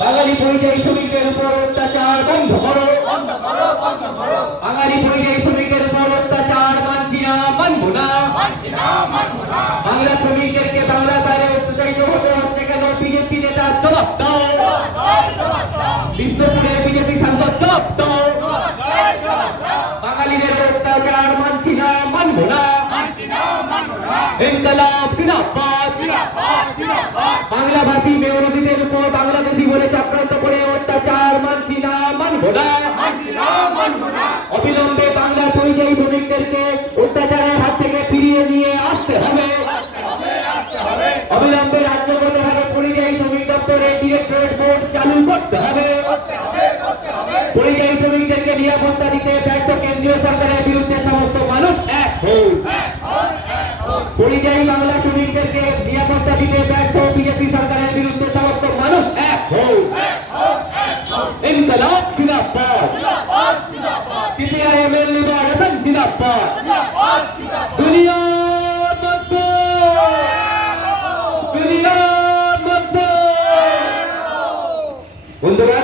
বাঙালি পরিযায়ী শ্রমিকের উপর অত্যাচার বন্ধ করো, বাঙালি পরিযায়ী শ্রমিকের উপর অত্যাচার মানছি না, মানবো না। বাংলা শ্রমিকদেরকে বাংলার বাইরে অত্যাচারিত হতে হচ্ছে কেন? বিজেপি নেতা জবাব দাও, বিষ্ণুপুরের বিজেপি সাংসদ জবাব দাও। বাঙালিদের অত্যাচার মানছি না, মানবো না। ইনকলাব জিন্দাবাদ। বাংলাভাষী মেয়রদের উপর বাংলাদেশি বলে চক্রান্ত করে অত্যাচার মানছি না, মানবো না। অবিলম্বে বাংলার পরিযায়ী শ্রমিকদেরকে অত্যাচারের হাত থেকে ফিরিয়ে নিয়ে আসতে হবে। অবিলম্বে রাজ্যগতভাবে পরিযায়ী শ্রমিক দপ্তরে ডিরেক্টরেট বোর্ড চালু করতে হবে। পরিযায়ী শ্রমিকদেরকে নিরাপত্তা দিতে ব্যর্থ কেন্দ্রীয় সরকারের বিরুদ্ধে সমস্ত মানুষ এক হোক। পরিযায়ী বাংলা শ্রমিকদেরকে নিরাপত্তা দিতে ব্যর্থ বিজেপি সরকারের বিরুদ্ধে সমস্ত মানুষ এক হোক। ইনকলাব জিন্দাবাদ। সিপিআইএম এর লিবারেশন জিন্দাবাদ। দুনিয়ার মজদুর, বন্ধুরা।